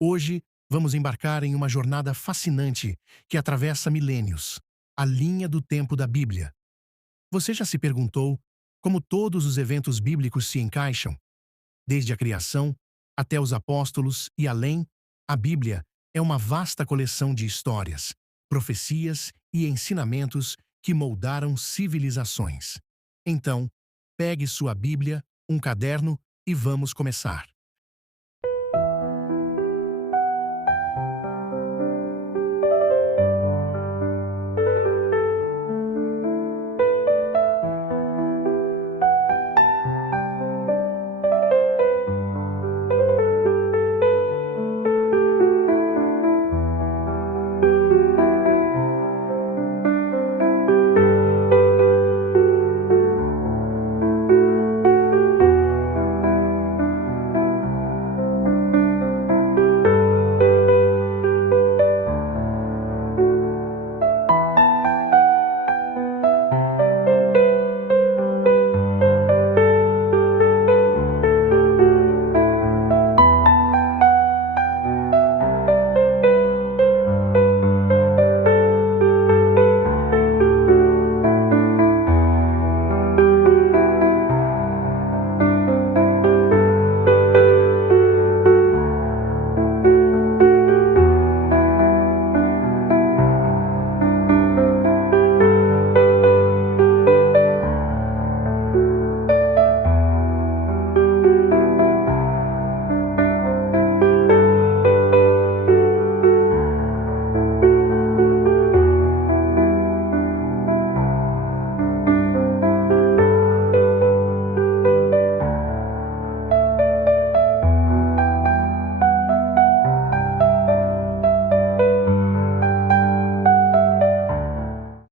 Hoje, vamos embarcar em uma jornada fascinante que atravessa milênios, a linha do tempo da Bíblia. Você já se perguntou como todos os eventos bíblicos se encaixam? Desde a criação até os apóstolos e além, a Bíblia é uma vasta coleção de histórias, profecias e ensinamentos que moldaram civilizações. Então, pegue sua Bíblia, um caderno e vamos começar.